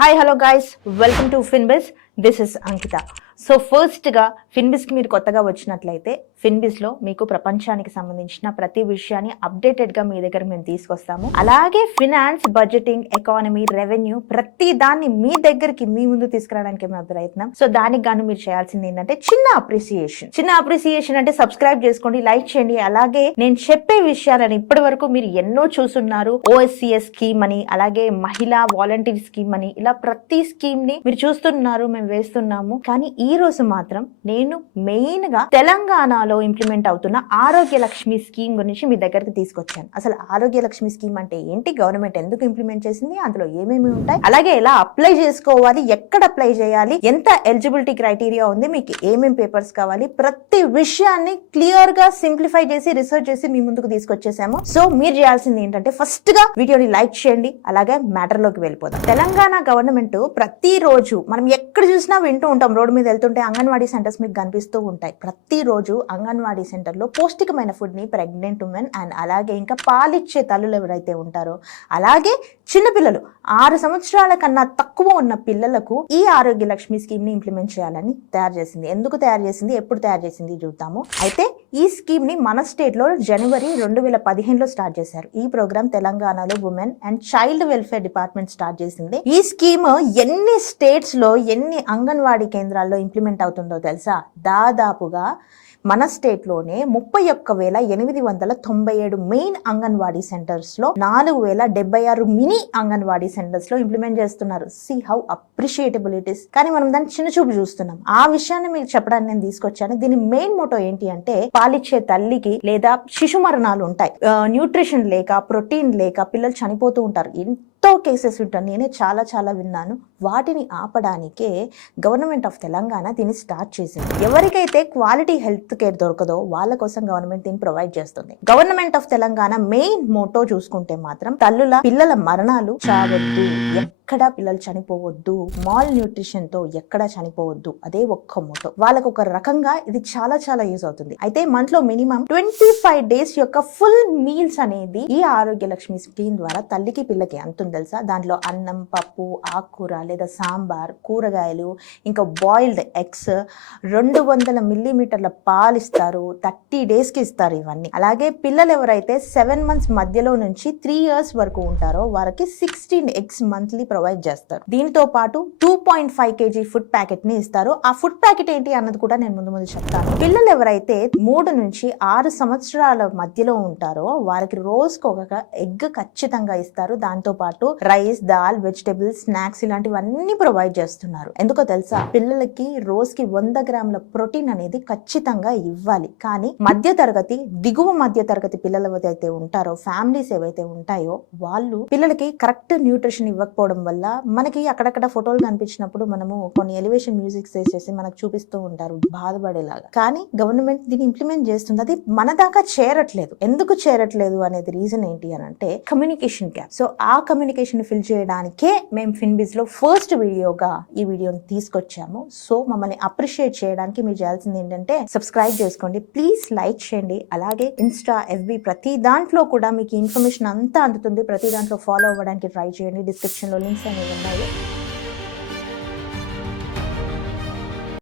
Hi hello guys, welcome to Finbiz. This is Ankita. So ఫస్ట్గా ఫిన్బిజ్కి మీరు కొత్తగా వచ్చినట్లయితే ఫిన్బిజ్లో మీకు ప్రపంచానికి సంబంధించిన ప్రతి విషయాన్ని అప్డేటెడ్గా మీ దగ్గర మేము తీసుకొస్తాము. అలాగే ఫినాన్స్, బడ్జెటింగ్, ఎకానమీ, రెవెన్యూ ప్రతి దాన్ని మీ దగ్గరికి మీ ముందు తీసుకురావడానికి మేము ప్రయత్నం. సో దానికి గాను మీరు చేయాల్సింది ఏంటంటే చిన్న అప్రిసియేషన్ అంటే సబ్స్క్రైబ్ చేసుకోండి, లైక్ చేయండి. అలాగే నేను చెప్పే విషయాలని ఇప్పటి వరకు మీరు ఎన్నో చూస్తున్నారు. ఓఎస్సిఎస్ స్కీమ్ అని, అలాగే మహిళా వాలంటీర్ స్కీమ్ అని, ఇలా ప్రతి స్కీమ్ ని మీరు చూస్తున్నారు, మేము వేస్తున్నాము. కానీ ఈ రోజు మాత్రం నేను మెయిన్ గా తెలంగాణలో ఇంప్లిమెంట్ అవుతున్న ఆరోగ్య లక్ష్మి స్కీమ్ గురించి మీ దగ్గరికి తీసుకొచ్చాను. అసలు ఆరోగ్య లక్ష్మి స్కీమ్ అంటే ఏంటి, గవర్నమెంట్ ఎందుకు ఇంప్లిమెంట్ చేసింది, అందులో ఏమేమి ఉంటాయి, అలాగే ఎలా అప్లై చేసుకోవాలి, ఎక్కడ అప్లై చేయాలి, ఎంత ఎలిజిబిలిటీ క్రైటీరియా ఉంది, మీకు ఏమేమి పేపర్స్ కావాలి, ప్రతి విషయాన్ని క్లియర్ గా సింప్లిఫై చేసి రీసెర్చ్ చేసి మీ ముందుకు తీసుకొచ్చేసాము. సో మీరు చేయాల్సింది ఏంటంటే ఫస్ట్ గా వీడియోని లైక్ చేయండి, అలాగే మ్యాటర్ లోకి వెళ్ళిపోదాం. తెలంగాణ గవర్నమెంట్ ప్రతిరోజు మనం ఎక్కడ చూసినా వింటూ ఉంటాం, రోడ్డు మీద వెళ్తుంటే అంగన్వాడీ సెంటర్స్ మీకు కనిపిస్తూ ఉంటాయి. ప్రతిరోజు అంగన్వాడీ సెంటర్ లో పౌష్టికమైన ఫుడ్ ని ప్రెగ్నెంట్ ఉమెన్ అండ్ అలాగే ఇంకా పాలిచ్చే తల్లులు ఎవరైతే ఉంటారో, అలాగే చిన్నపిల్లలు 6 సంవత్సరాల కన్నా తక్కువ ఉన్న పిల్లలకు ఈ ఆరోగ్య లక్ష్మి స్కీమ్ ని ఇంప్లిమెంట్ చేయాలని తయారు చేసింది. ఎందుకు తయారు చేసింది, ఎప్పుడు తయారు చేసింది చూద్దాము. అయితే ఈ స్కీమ్ ని మన స్టేట్ లో జనవరి 2015లో స్టార్ట్ చేశారు. ఈ ప్రోగ్రామ్ తెలంగాణలో women and child welfare department start చేసింది. ఈ స్కీమ్ ఎన్ని స్టేట్స్ లో ఎన్ని అంగన్వాడీ కేంద్రాల్లో ఇంప్లిమెంట్ అవుతుందో తెలుసా? దాదాపుగా మన స్టేట్ లోనే 31,897 మెయిన్ అంగన్వాడీ సెంటర్స్ లో 4,076 మినీ అంగన్వాడీ సెంటర్స్ లో ఇంప్లిమెంట్ చేస్తున్నారు. See how appreciable it is. కానీ మనం దాన్ని చిన్న చూపు చూస్తున్నాం. ఆ విషయాన్ని మీకు చెప్పడానికి నేను తీసుకొచ్చాను. దీని మెయిన్ మోటో ఏంటి అంటే, పాలిచ్చే తల్లికి లేదా శిశు మరణాలు ఉంటాయి, న్యూట్రిషన్ లేక, ప్రోటీన్ లేక పిల్లలు చనిపోతూ ఉంటారు. ఎంతో కేసెస్ ఉంటాయి, నేనే చాలా విన్నాను. వాటిని ఆపడానికే గవర్నమెంట్ ఆఫ్ తెలంగాణ దీన్ని స్టార్ట్ చేసింది. ఎవరికైతే క్వాలిటీ హెల్త్ కేర్ దొరకదో వాళ్ళ కోసం గవర్నమెంట్ దీన్ని ప్రొవైడ్ చేస్తుంది. Government of Telangana main motto చూసుకుంటే మాత్రం పిల్లల మరణాలు చావద్దు, ఎక్కడ పిల్లలు చనిపోవద్దు, మాల్ న్యూట్రిషన్ తో ఎక్కడ చనిపోవద్దు, అదే ఒక్క మోటో. వాళ్ళకు ఒక రకంగా ఇది చాలా యూజ్ అవుతుంది. అయితే మంత్ లో మినిమం 25 డేస్ యొక్క ఫుల్ మీల్స్ అనేది ఈ ఆరోగ్య లక్ష్మి స్కీమ్ ద్వారా తల్లికి పిల్లకి అంతుంది తెలుసా. దాంట్లో అన్నం, పప్పు, ఆకుకూర లేదా సాంబార్, కూరగాయలు, ఇంకా బాయిల్డ్ ఎగ్స్, 200 మిల్లీమీటర్ల పాలు ఇస్తారు, 30 డేస్ కి ఇస్తారు ఇవన్నీ. అలాగే పిల్లలు ఎవరైతే 7 మంత్స్ మధ్యలో నుంచి 3 years వరకు ఉంటారో వారికి 16 eggs మంత్లీ ప్రొవైడ్ చేస్తారు. దీంతో పాటు 2.5 kg ఫుడ్ ప్యాకెట్ ని ఇస్తారు. ఆ ఫుడ్ ప్యాకెట్ ఏంటి అన్నది కూడా నేను ముందు చెప్తాను. పిల్లలు ఎవరైతే 3 నుంచి 6 సంవత్సరాల మధ్యలో ఉంటారో వారికి రోజుకు ఒక ఎగ్ ఖచ్చితంగా ఇస్తారు. దాంతో పాటు రైస్, దాల్, వెజిటబుల్స్, స్నాక్స్ ఇలాంటివన్నీ ప్రొవైడ్ చేస్తున్నారు. ఎందుకో తెలుసా, పిల్లలకి రోజుకి 100 గ్రాముల ప్రోటీన్ అనేది ఖచ్చితంగా ఇవ్వాలి. కానీ దిగువ మధ్య తరగతి పిల్లలు ఏవైతే ఉంటారో, ఫ్యామిలీస్ ఏవైతే ఉంటాయో వాళ్ళు పిల్లలకి కరెక్ట్ న్యూట్రిషన్ ఇవ్వకపోవడం వల్ల మనకి అక్కడక్కడ ఫోటోలు కనిపించినప్పుడు మనము కొన్ని ఎలివేషన్ మ్యూజిక్ చేసి మనకు చూపిస్తూ ఉంటారు బాధపడేలాగా. కానీ గవర్నమెంట్ దీన్ని ఇంప్లిమెంట్ చేస్తుంది. అది మన దాకా చేరట్లేదు. ఎందుకు చేరట్లేదు అనేది రీజన్ ఏంటి అని అంటే కమ్యూనికేషన్ గ్యాప్. సో ఆ కమ్యూనికేషన్ ఫిల్ చేయడానికే మేము ఫిన్బిజ్ లో ఫస్ట్ వీడియోగా ఈ వీడియోని తీసుకొచ్చాము. సో మమ్మల్ని అప్రిషియేట్ చేయడానికి మీరు చేయాల్సింది ఏంటంటే సబ్స్క్రైబ్ చేసుకోండి, ప్లీజ్ లైక్ చేయండి. అలాగే ఇన్స్టా, FB ప్రతి దాంట్లో కూడా మీకు ఇన్ఫర్మేషన్ అంతా అందుతుంది. ప్రతి దాంట్లో ఫాలో అవ్వడానికి ట్రై చేయండి. డిస్క్రిప్షన్ లో లింక్స్ అనేవి ఉన్నాయి.